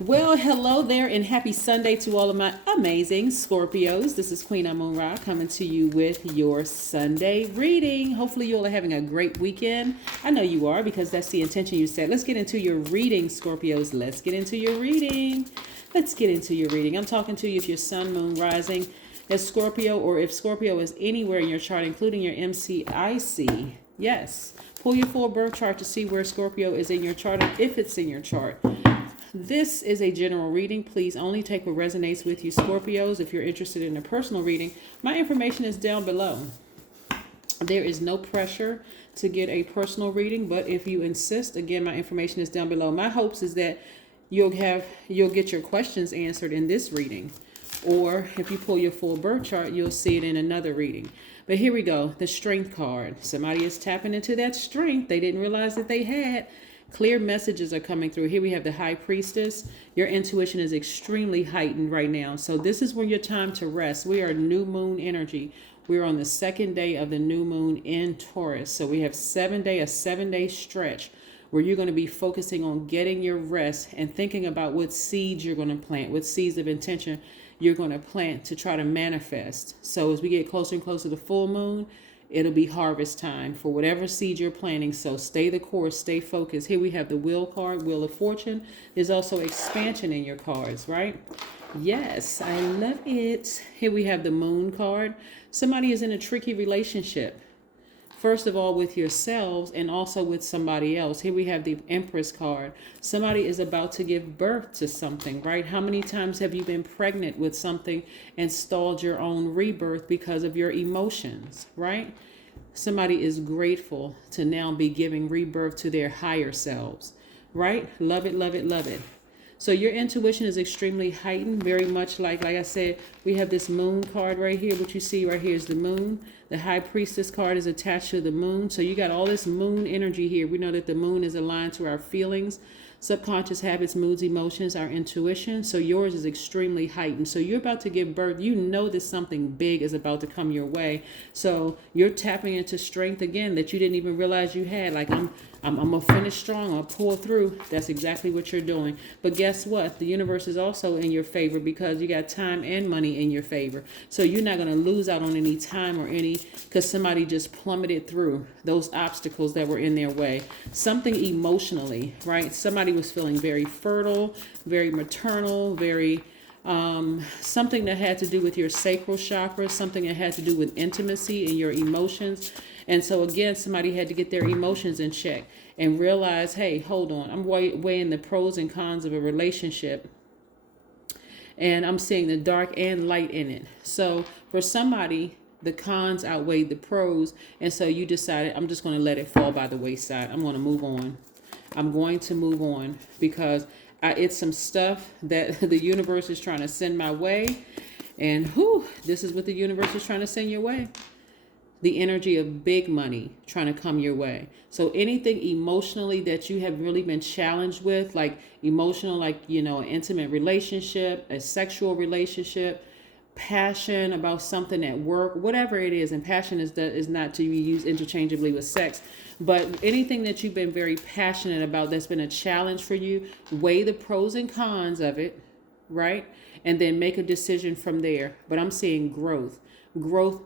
Well, hello there, and happy Sunday to all of my amazing Scorpios. This is Queen Amun Ra coming to you with your Sunday reading. Hopefully, you all are having a great weekend. I know you are because that's the intention you set. Let's get into your reading, Scorpios. Let's get into your reading. Let's get into your reading. I'm talking to you if your sun, moon, rising is Scorpio, or if Scorpio is anywhere in your chart, including your MCIC. Yes. Pull your full birth chart to see where Scorpio is in your chart, and if it's in your chart. This is a general reading. Please only take what resonates with you, Scorpios. If you're interested in a personal reading, my information is down below. There is no pressure to get a personal reading, but if you insist, again, my information is down below. My hopes is that you'll get your questions answered in this reading, or if you pull your full birth chart, you'll see it in another reading. But here we go, the Strength card. Somebody is tapping into that strength they didn't realize that they had. Clear messages are coming through. Here we have the High Priestess. Your intuition is extremely heightened right now. So this is when your time to rest. We are new moon energy. We're on the second day of the new moon in Taurus. So we have a 7-day stretch where you're going to be focusing on getting your rest and thinking about what seeds you're going to plant, what seeds of intention you're going to plant to try to manifest. So as we get closer and closer to full moon, it'll be harvest time for whatever seed you're planting. So stay the course, stay focused. Here we have the Wheel card, Wheel of Fortune. There's also expansion in your cards, right? Yes, I love it. Here we have the Moon card. Somebody is in a tricky relationship. First of all, with yourselves and also with somebody else. Here we have the Empress card. Somebody is about to give birth to something, right? How many times have you been pregnant with something and stalled your own rebirth because of your emotions, right? Somebody is grateful to now be giving rebirth to their higher selves, right? Love it, love it, love it. So your intuition is extremely heightened, very much like I said, we have this Moon card right here. What you see right here is the Moon. The High Priestess card is attached to the Moon. So you got all this Moon energy here. We know that the Moon is aligned to our feelings, subconscious habits, moods, emotions, our intuition. So yours is extremely heightened. So you're about to give birth. You know that something big is about to come your way. So you're tapping into strength again that you didn't even realize you had. Like I'm gonna finish strong. I'll pull through. That's exactly what you're doing. But guess what? The universe is also in your favor because you got time and money in your favor. So you're not gonna lose out on any time or any because somebody just plummeted through those obstacles that were in their way. Something emotionally, right? Somebody was feeling very fertile, very maternal, very something that had to do with your sacral chakra, something that had to do with intimacy and your emotions. And so again, somebody had to get their emotions in check and realize, hey, hold on, I'm weighing the pros and cons of a relationship, and I'm seeing the dark and light in it. So for somebody, the cons outweighed the pros, and so you decided, I'm just going to let it fall by the wayside. I'm going to move on. I'm going to move on because it's some stuff that the universe is trying to send my way, and this is what the universe is trying to send your way. The energy of big money trying to come your way. So anything emotionally that you have really been challenged with, like emotional, like, an intimate relationship, a sexual relationship, passion about something at work, whatever it is. And passion is not to be used interchangeably with sex, but anything that you've been very passionate about that's been a challenge for you, weigh the pros and cons of it, right? And then make a decision from there. But I'm seeing growth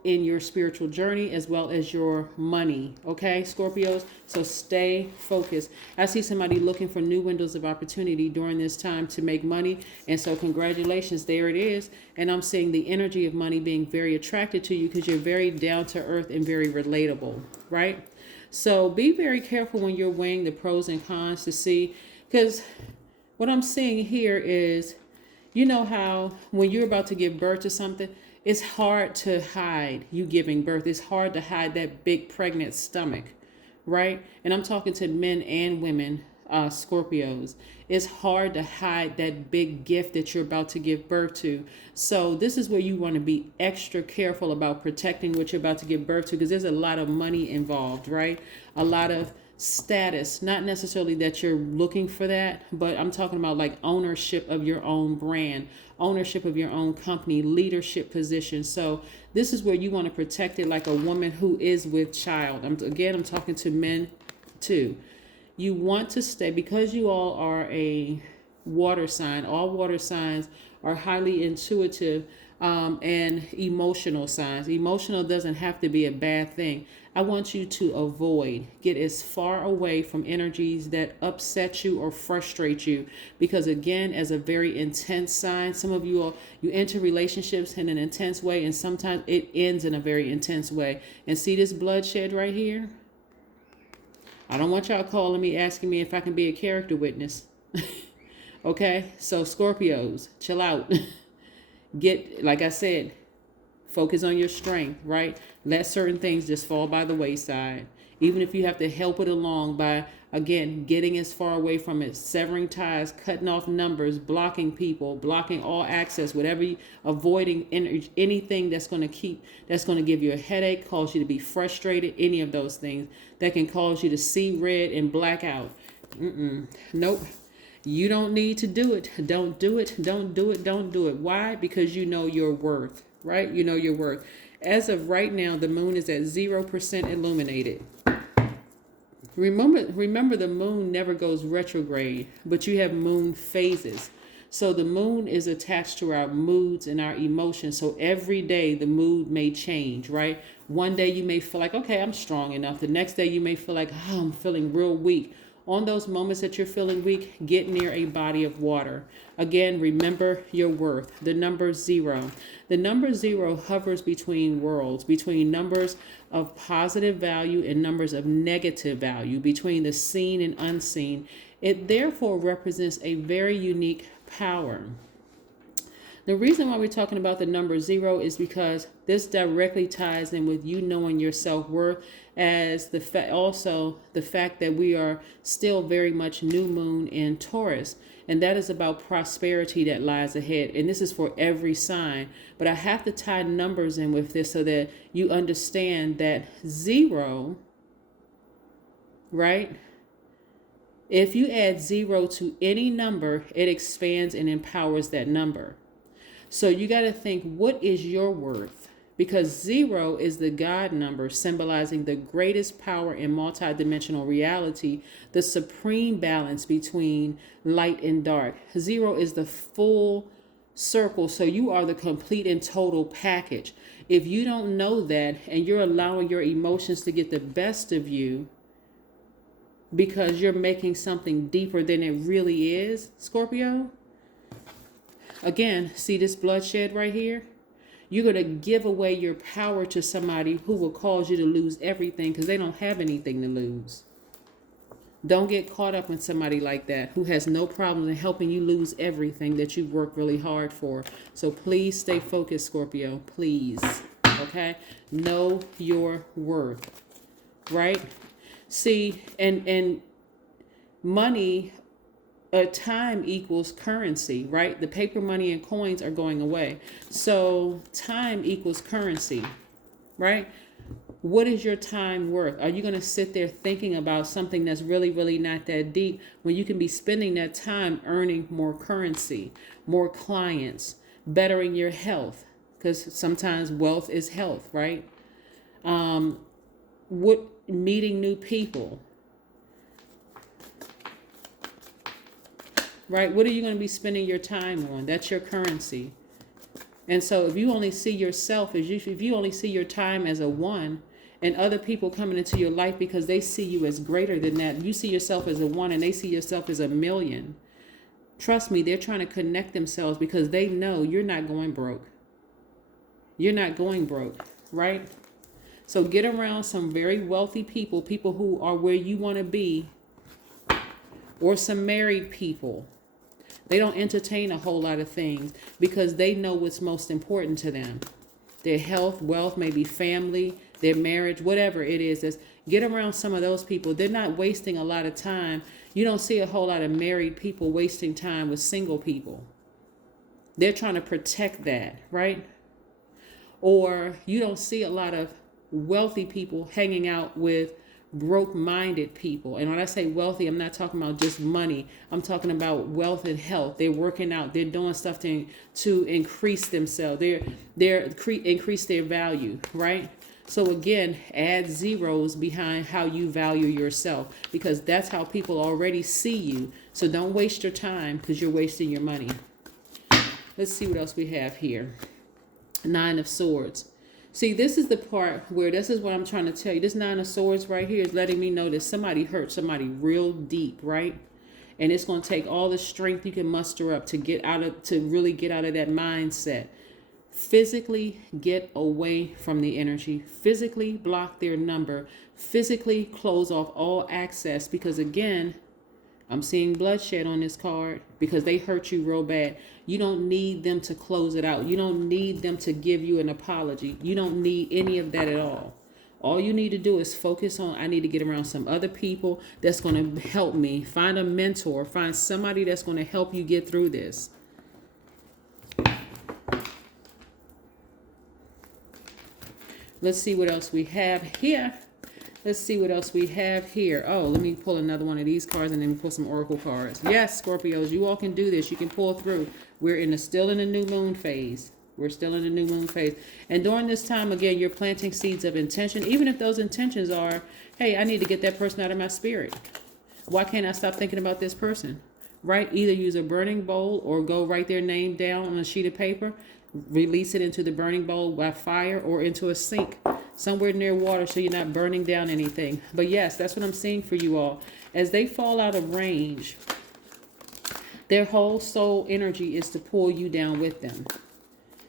in your spiritual journey as well as your money. Okay, Scorpios? So stay focused. I see somebody looking for new windows of opportunity during this time to make money. And so congratulations, there it is. And I'm seeing the energy of money being very attracted to you because you're very down to earth and very relatable, right? So be very careful when you're weighing the pros and cons to see, because what I'm seeing here is, you know how when you're about to give birth to something, it's hard to hide you giving birth. It's hard to hide that big pregnant stomach, right? And I'm talking to men and women, Scorpios. It's hard to hide that big gift that you're about to give birth to. So this is where you want to be extra careful about protecting what you're about to give birth to, because there's a lot of money involved, right? A lot of status, not necessarily that you're looking for that, but I'm talking about like ownership of your own brand, ownership of your own company, leadership position. So this is where you want to protect it like a woman who is with child. I'm talking to men too. You want to stay, because you all are a water sign. All water signs are highly intuitive and emotional signs. Emotional doesn't have to be a bad thing. I want you to avoid, get as far away from energies that upset you or frustrate you. Because again, as a very intense sign, some of you enter relationships in an intense way, and sometimes it ends in a very intense way. And see this bloodshed right here? I don't want y'all calling me, asking me if I can be a character witness. Okay, so Scorpios, chill out. Get, like I said, focus on your strength, right? Let certain things just fall by the wayside. Even if you have to help it along by, again, getting as far away from it, severing ties, cutting off numbers, blocking people, blocking all access, whatever, avoiding anything that's going to give you a headache, cause you to be frustrated, any of those things that can cause you to see red and black out. Nope. You don't need to do it. Don't do it. Don't do it. Don't do it. Why? Because you know your worth, right? You know your worth. As of right now, the moon is at 0% illuminated. Remember the moon never goes retrograde, but you have moon phases. So the moon is attached to our moods and our emotions. So every day the mood may change, right? One day you may feel like, okay, I'm strong enough. The next day you may feel like, oh, I'm feeling real weak. On those moments that you're feeling weak, get near a body of water. Again, remember your worth. The number 0. The number 0 hovers between worlds, between numbers of positive value and numbers of negative value, between the seen and unseen. It therefore represents a very unique power. The reason why we're talking about the number 0 is because this directly ties in with you knowing your self-worth, as also the fact that we are still very much new moon in Taurus, and that is about prosperity that lies ahead. And this is for every sign, but I have to tie numbers in with this so that you understand that 0, right? If you add 0 to any number, it expands and empowers that number. So you got to think, what is your worth? Because 0 is the God number, symbolizing the greatest power in multidimensional reality, the supreme balance between light and dark. 0 is the full circle, so you are the complete and total package. If you don't know that and you're allowing your emotions to get the best of you because you're making something deeper than it really is, Scorpio, again, see this bloodshed right here? You're going to give away your power to somebody who will cause you to lose everything because they don't have anything to lose. Don't get caught up in somebody like that who has no problem in helping you lose everything that you've worked really hard for. So please stay focused, Scorpio. Please. Okay? Know your worth. Right? See, and money... time equals currency, right? The paper money and coins are going away. So time equals currency, right? What is your time worth? Are you going to sit there thinking about something that's really, really not that deep when you can be spending that time earning more currency, more clients, bettering your health? Because sometimes wealth is health, right? Meeting new people. Right? What are you going to be spending your time on? That's your currency. And so if you only see yourself if you only see your time as a 1, and other people coming into your life because they see you as greater than that, you see yourself as a 1 and they see yourself as a million. Trust me, they're trying to connect themselves because they know you're not going broke. You're not going broke, right? So get around some very wealthy people who are where you want to be, or some married people. They don't entertain a whole lot of things because they know what's most important to them. Their health, wealth, maybe family, their marriage, whatever it is. Get around some of those people. They're not wasting a lot of time. You don't see a whole lot of married people wasting time with single people. They're trying to protect that, right? Or you don't see a lot of wealthy people hanging out with broke-minded people. And when I say wealthy, I'm not talking about just money. I'm talking about wealth and health. They're working out. They're doing stuff to increase themselves. Increase their value, right? So again, add zeros behind how you value yourself, because that's how people already see you. So don't waste your time because you're wasting your money. Let's see what else we have here. Nine of Swords. See, this is the part where this is what I'm trying to tell you. This Nine of Swords right here is letting me know that somebody hurt somebody real deep, right? And it's going to take all the strength you can muster up to really get out of that mindset. Physically get away from the energy. Physically block their number. Physically close off all access, because again, I'm seeing bloodshed on this card because they hurt you real bad. You don't need them to close it out. You don't need them to give you an apology. You don't need any of that at all. All you need to do is focus on, I need to get around some other people that's going to help me. Find a mentor. Find somebody that's going to help you get through this. Let's see what else we have here. Let's see what else we have here. Oh, let me pull another one of these cards and then pull some oracle cards. Yes, Scorpios, you all can do this. You can pull through. We're still in the new moon phase. We're still in the new moon phase. And during this time, again, you're planting seeds of intention. Even if those intentions are, hey, I need to get that person out of my spirit. Why can't I stop thinking about this person? Right? Either use a burning bowl or go write their name down on a sheet of paper. Release it into the burning bowl by fire or into a sink somewhere near water so you're not burning down anything. But yes, that's what I'm seeing for you all. As they fall out of range, their whole soul energy is to pull you down with them.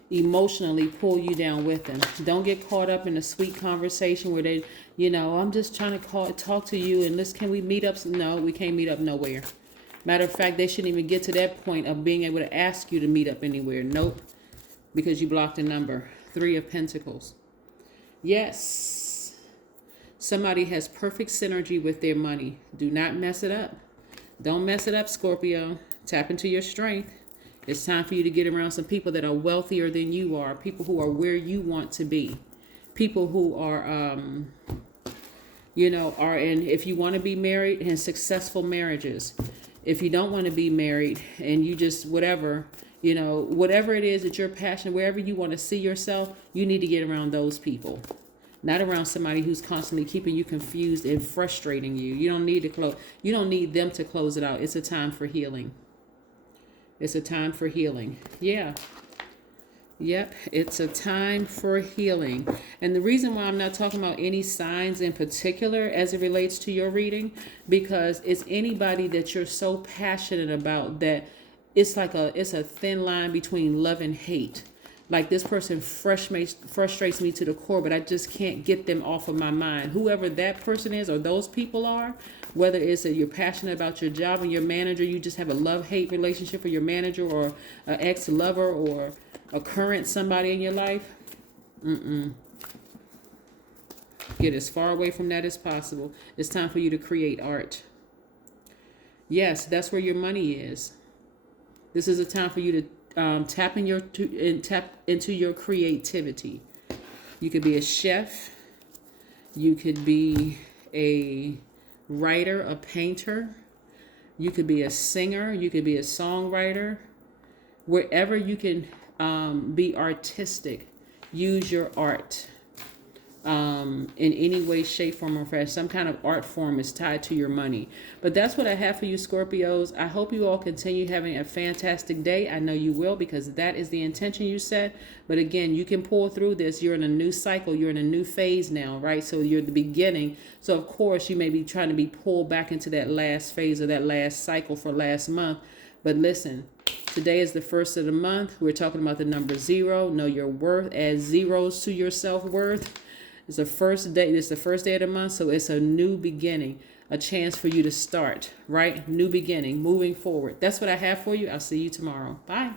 Emotionally pull you down with them. Don't get caught up in a sweet conversation where they, I'm just trying to talk to you and can we meet up? No, we can't meet up nowhere. Matter of fact, they shouldn't even get to that point of being able to ask you to meet up anywhere. Nope. Because you blocked a number. 3 of Pentacles. Yes. Somebody has perfect synergy with their money. Do not mess it up. Don't mess it up, Scorpio. Tap into your strength. It's time for you to get around some people that are wealthier than you are. People who are where you want to be. People who are, if you want to be married, in successful marriages. If you don't want to be married and you just, whatever it is that you're passionate, wherever you want to see yourself, you need to get around those people. Not around somebody who's constantly keeping you confused and frustrating you. You don't need them to close it out. It's a time for healing. It's a time for healing. Yeah. Yep, it's a time for healing. And the reason why I'm not talking about any signs in particular as it relates to your reading, because it's anybody that you're so passionate about that it's a thin line between love and hate. Like this person frustrates me to the core, but I just can't get them off of my mind. Whoever that person is or those people are, whether it's that you're passionate about your job and your manager, you just have a love-hate relationship with your manager or an ex-lover or a current somebody in your life, get as far away from that as possible. It's time for you to create art. Yes, that's where your money is. This is a time for you to tap into your creativity. You could be a chef. You could be a writer, a painter. You could be a singer. You could be a songwriter. Wherever you can be artistic, use your art in any way, shape, form, or fashion. Some kind of art form is tied to your money. But that's what I have for you, Scorpios. I hope you all continue having a fantastic day. I know you will, because that is the intention you set. But again, you can pull through this. You're in a new cycle. You're in a new phase now, right? So you're at the beginning. So of course, you may be trying to be pulled back into that last phase or that last cycle for last month. But listen, today is the first of the month. We're talking about the number 0. Know your worth. Add zeros to your self-worth. It's the first day. It's the first day of the month, so it's a new beginning, a chance for you to start, right? New beginning, moving forward. That's what I have for you. I'll see you tomorrow. Bye.